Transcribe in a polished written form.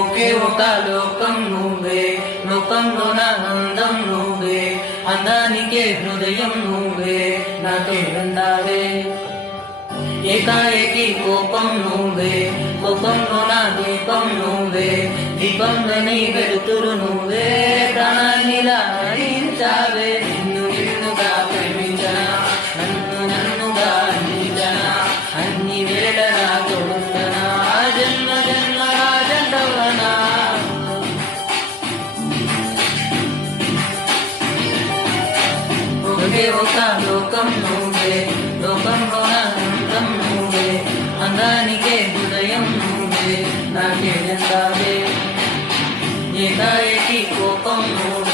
ఒకే ఒక లోకం నువ్వే, లోకంలో నా అందం నువ్వే, అందానికే హృదయం నువ్వే, నాతో ఉండావే. ఏకాఏకి కోపం నువ్వే, కోపంలో నా దీపం నువ్వే, దీపంలో నీ వెలుతురు నువ్వే, ప్రాణాన్ని లాలించావే. నిన్ను నిన్నుగా ప్రేమించనా, నన్ను నన్నుగా అందించనా, అన్ని వేళలా తోడుండనా, జన్మ జన్మలా జంటవనా. ఒకే ఒక లోకం నువ్వే, లోకంలో నా అందం నువ్వే, అందానికే హృదయం నువ్వే, నాకే ఎందావే. ఏకాఏకి కోపం నువ్వే.